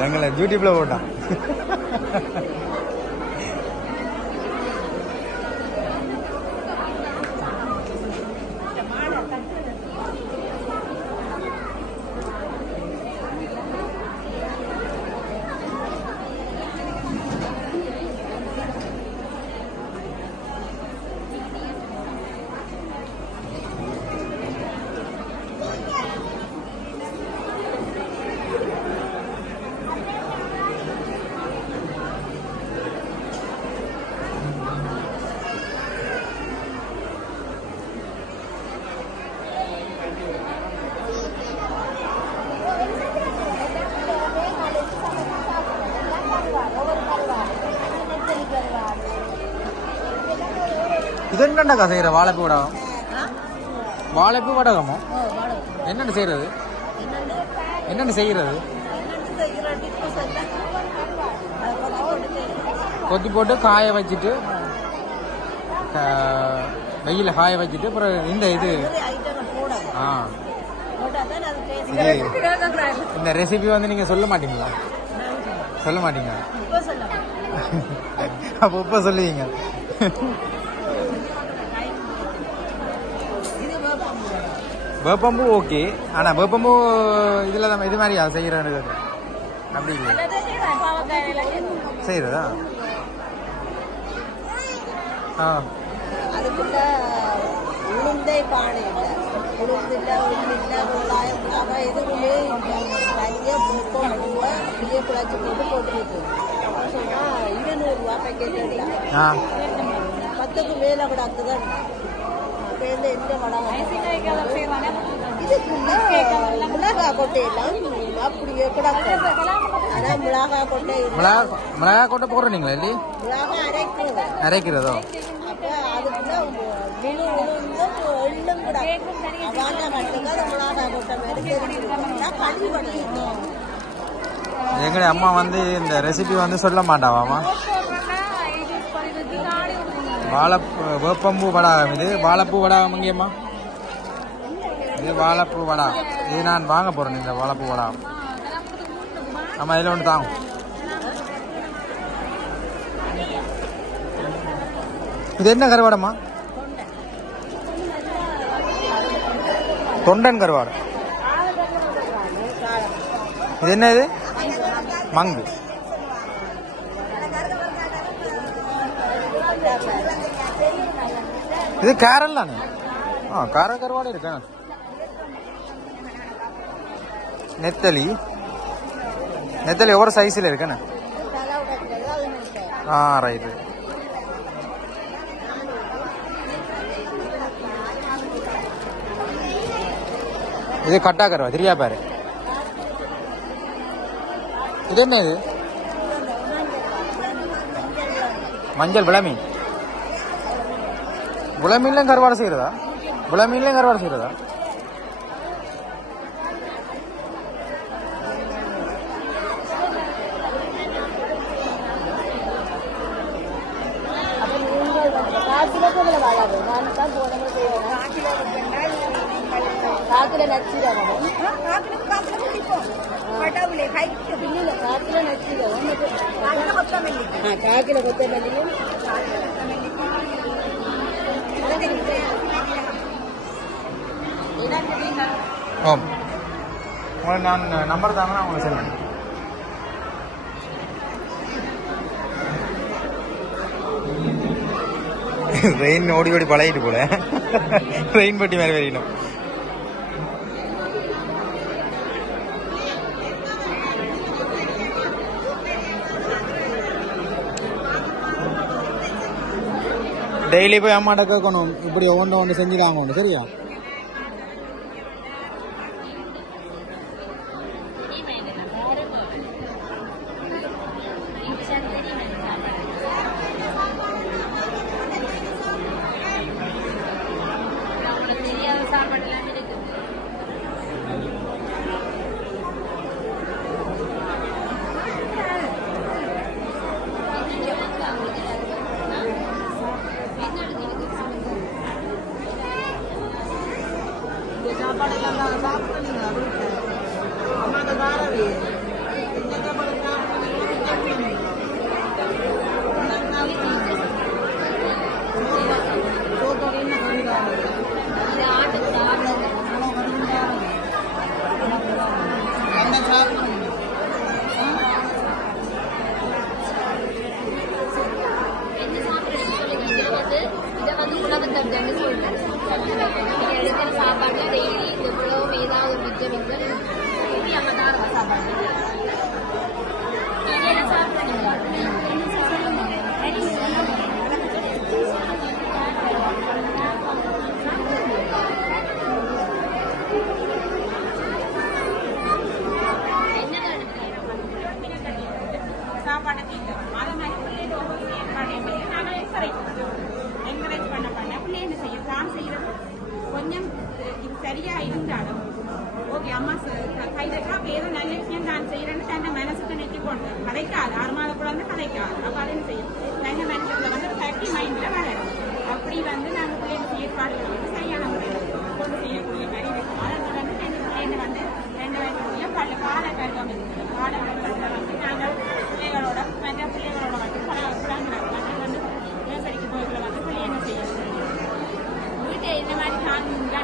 நாங்கள யூடியூப்ல போட்டோம். இது என்னண்டா செய்யற வாழைப்பூ வடகம்? வாழைப்பூ வடகமோ என்னென்ன செய்யறது? என்னென்ன செய்யறது? கொத்தி போட்டு காய வச்சுட்டு வெயில காய வச்சுட்டு அப்புறம் இந்த இது இந்த ரெசிபி வந்து நீங்க சொல்ல மாட்டீங்களா? சொல்ல மாட்டீங்க. அப்ப உப்ப சொல்லுவீங்க. வேப்பம்பூ ஓகே. ஆனா வேப்பம்பூ இதுல நம்ம இது மாதிரி செய்யறது அப்படி இல்லை செய்யறதா? அதுக்குள்ள உளுந்தை பானை உளுந்தில்ல உளுந்தில்ல வெங்காயம் எதுவுமே தனியாக போட்டோம் அப்படியே குழச்சி போட்டு போட்டுருக்கு. சொன்னா 200 ரூபா பேக்கெட் 10க்கு மேல கூட அக்குதான். அப்ப எந்த வடகம் இதுக்குள்ள மிளகா கொட்டையெல்லாம் அப்படியே கிடக்கு. ஆனா மிளகா கொட்டை மிளகா கொட்டை போடுறீங்களா? இல்லை மிளகா அரைக்கிறதோ? அப்ப அதுக்குள்ள முழு உளுந்தும் எள்ளும் கிடக்கு. அவாண்டா மட்டும்தான் அந்த மிளகா கொட்டை மாதிரி கழுவி பண்ணிருக்கோம். எங்கட அம்மா வந்து இந்த ரெசிபி வந்து சொல்ல மாட்டாவாமா. வேப்பம்பூ வடகம். இது வாழைப்பூ வடகம். இங்கேம்மா இது வாழைப்பூ வடகம். இது நான் வாங்க போறேன். இந்த வாழைப்பூ வடகம் ஆமா இதில் ஒன்று தாங்க. இது என்ன கருவாடம்மா? தொண்டன் கருவாடு. இது என்ன? இது மங்கு. இது கேரல் தானே? கார கருவாடு இருக்கு. நெத்தலி நெத்தலி ஒவ்வொரு சைஸ்ல இருக்குன்னு. ரைட்டு. இது கட்டா கருவா தெரியா பாரு. இது என்ன? இது மஞ்சள் விளமீன். விளமீன்லையும் கருவாடை செய்யறதா? விளமீன்லையும் கருவாடை செய்யறதா? நான் நம்பர் தாங்க நான் உங்களுக்கு சொல்லுவேன். ரெயின் ஓடி ஓடி பழகிட்டு போல. ரெயின் பட்டி மாதிரி வரையணும். டெய்லி போய் அம்மாட்ட கேட்கணும். இப்படி ஒன்று செஞ்சு தாங்க. சரியா?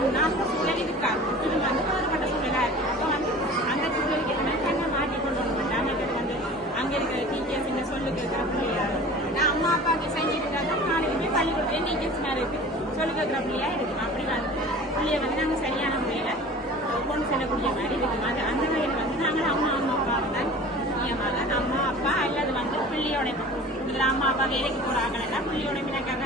சொன்னா அந்த சூழல் இருக்காது. இது வந்து வேறுபட்ட சூழலா இருக்கு. அப்போ வந்து அந்த சூழலுக்கு என்ன மாற்றி கொண்டு வர மாட்டாங்க. வந்து அங்க இருக்கிற டீச்சர்ஸ் இந்த சொல்லுக்கு இருக்கிற பிள்ளையா நான் அம்மா அப்பாவுக்கு செஞ்சுட்டு நாளைக்குமே பள்ளிக்கூடத்துல டீச்சர்ஸ் மேல இருக்கு சொல்லுக்கு இருக்கிற பிள்ளையா இருக்கு. அப்படி வந்து பிள்ளைய வந்து நாங்க சரியான முறையில கொண்டு செல்லக்கூடிய மாதிரி இருக்கும். அது அந்த வகையில் வந்து நாங்கள் அம்மா அப்பா தான் முக்கியமாக அம்மா அப்பா அல்லது வந்து பிள்ளையோட இதில் அம்மா அப்பா வேலைக்கு போகிறாங்கன்னா பிள்ளையோட மினக்காக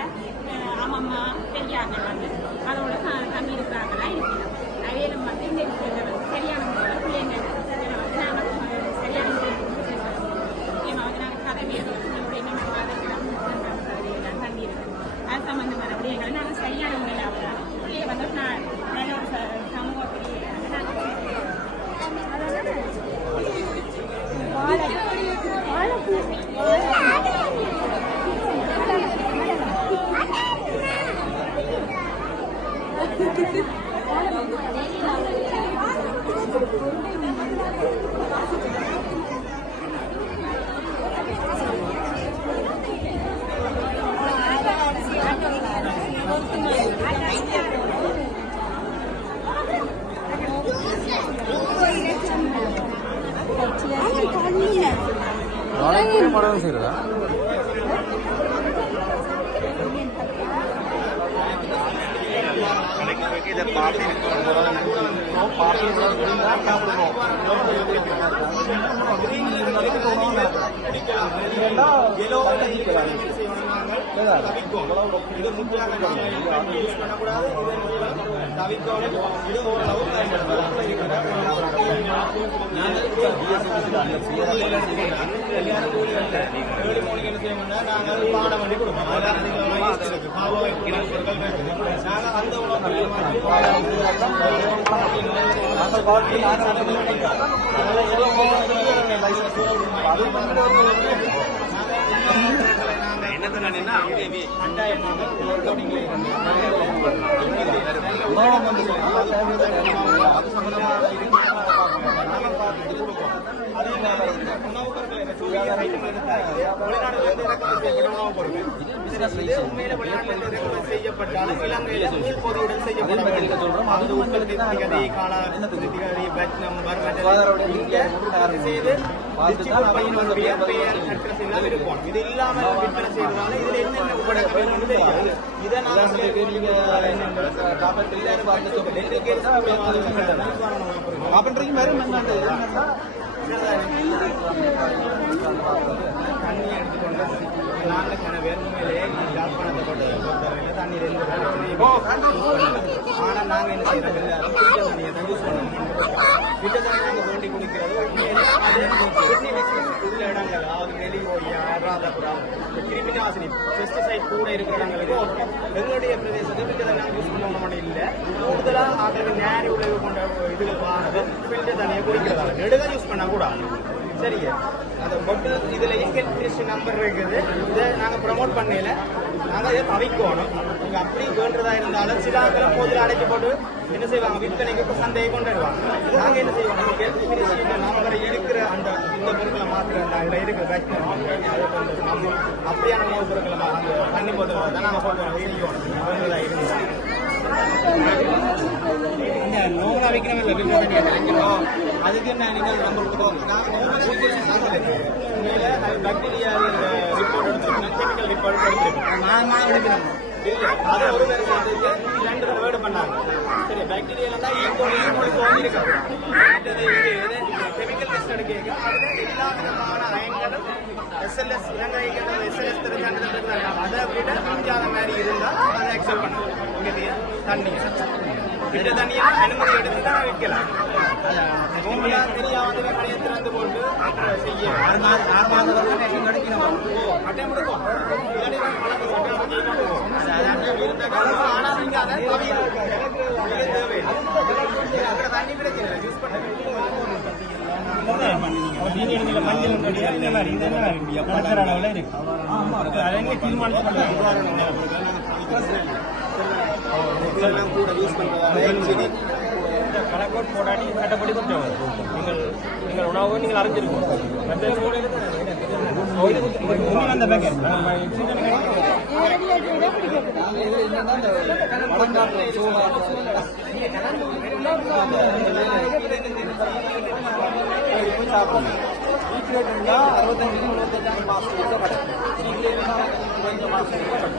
அம்மம்மா பெரியார்கள் வந்து அதோட தம்பி இருக்கிறாங்களா இருக்கிறோம். அவையிலும் வந்து இந்த விஷயத்தை வந்து சரியான முறையில் பிள்ளைங்க வந்து நாங்கள் சரியான முறையில் முக்கியமாக வந்து நாங்கள் கதை வேணும் பிள்ளையோட என்னென்ன கதையெல்லாம் தண்ணி இருக்கு அது சம்பந்தமான விடயங்களை நாங்கள் சரியான முறையில் அவங்க பிள்ளைய வந்து நான் நல்ல ஒரு சமூக பிள்ளையை மரம் செய்யறதா இதை பார்த்து இது முக்கியமாக யூஸ் பண்ணக்கூடாது. தவிர்க்கணும். இது ஓரளவு நாங்கள் பாடம் பண்ணி கொடுப்போம். நாங்கள் அந்த என்னதுன்னா அங்கே செய்யப்பட்டாலும் இலங்கையில் பொதுவுடன் செய்யப்படும் இது இல்லாமல் விற்பனை செய்வதால இதுல என்னென்ன உபடங்கள் தெரியாது. இதை தண்ணி எடுத்துக்கொண்டு நாங்கள் வேறுமையிலேயே யாழ்ப்பாணத்தை பொறுத்தவரையில் தண்ணீர் எந்த ஆனால் நாங்கள் என்ன செய்யறோம் ஃபில்டர் தண்ணியை தான் யூஸ் பண்ணணும். ஃபில்டர் தண்ணி நாங்கள் தோண்டி குடிக்கிறது உள்ள இடங்கள் அதாவது வெளியோயா ராதாபுரம் கிருமிநாசினி பெஸ்டிசைட் கூட இருக்கிற இடங்களுக்கு எங்களுடைய பிரதேசத்தை ஃபில்டர் தண்ணி நாங்கள் யூஸ் பண்ண இல்லை. கூடுதலாக ஆக்களுக்கு நேர உழைவு கொண்ட இதுகள் வானது ஃபில்டர் தண்ணியை குடிக்கிறதால நெடுக யூஸ் பண்ணக்கூடாது. சரிங்க, அந்த பொட்டில் இதில் எங்கெல்டிஸ்ட் நம்பர் இருக்குது. இதை நாங்கள் ப்ரமோட் பண்ணல, நாங்கள் இதை தவிக்கணும். நீங்கள் அப்படி வேண்டதா இருந்தாலும் சில ஆட்கள் போதில் அடைச்சி போட்டு என்ன செய்வாங்க, விற்பனைக்கு சந்தையை கொண்டுடுவாங்க. நாங்கள் என்ன செய்வோம், எலக்ட்ரிசிட்டி நம்பரை இருக்கிற அந்த இந்த பொருட்களை மாற்றுற அதில் இருக்கிற பேக்டீரியா அப்படியான உணவுப் பொருட்களை அந்த தண்ணி பொருட்களை தான் நாங்கள் போட்டு வீடியோம் வேண்டதா இருந்தால் நோங்களா வைக்கிறோம். அதுக்கு என்ன நீங்கள் நம்பர் பாக்டீரியா ரிப்போர்ட் எடுத்துருக்கோம், கெமிக்கல் ரிப்போர்ட் எடுத்துருக்கோம். அது ஒரு வேறு சேர்த்துக்கு 2 தடவை பண்ணாங்க. சரி, பாக்டீரியா தான் தோண்டிருக்காங்க. கெமிக்கல் டெஸ்ட் எடுக்க அதுல எல்லா விதமான அயன்களும் SLS SLS அதை விட மிஞ்சாத மாதிரி இருந்தால் அதை அக்செப்ட் பண்ணுவோம். தண்ணி இந்த தண்ணியை அனுமதி எடுத்து தான் வைக்கலாம். தெரியாத கடையத்தில் வந்து போட்டு செய்ய அட்டை கொடுக்கும். ஆனால் நீங்க அதை தேவை தண்ணி கிடைக்கல யூஸ் பண்ண கூட யூஸ் பண்றதால கணக்கோட் போடாடி கட்டப்படி குற்றம். நீங்கள் உணவு நீங்கள் அறிஞ்சிருக்கோம். அந்த பேக்கெட் சாப்பிடணும். சீக்கிரம் இருந்தால் 65 மாதம் கிடைக்கும். சீக்கிரம் கொஞ்சம் மாதம் சீக்கிரம்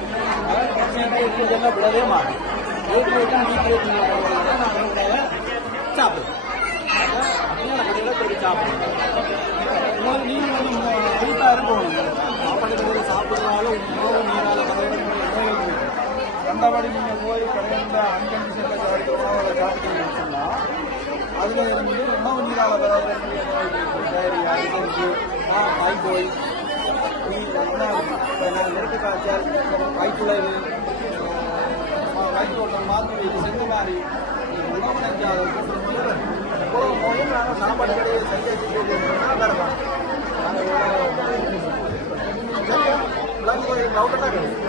விடவே மாட்டோம். சாப்பிடும் கடையில் போய் சாப்பிடணும். நீங்கள் வந்து வீட்டாக இருக்கணும். சாப்பாடு சாப்பிட்றதால உணவு நீரால் நோய்கள் ரெண்டாவது நீங்கள் போய் கடையில் அன்கண்டிஷனில் உணவுகளை சாப்பிட்டீங்கன்னு சொன்னால் அதில் இருந்து உணவு நீரால் வரக்கூடிய நோய்கள் டயரியா, டைபாய்டு, நெருப்பு காய்ச்சல், வயிற்றுளவு, வயிற்றுக்கோட்டம், மாத்திரை செஞ்ச மாதிரி உணவு நஞ்சாத நாங்கள் சாப்பாடு கடையை சரியாக வேறதான் சரியா டவுட்டாக கிடையாது.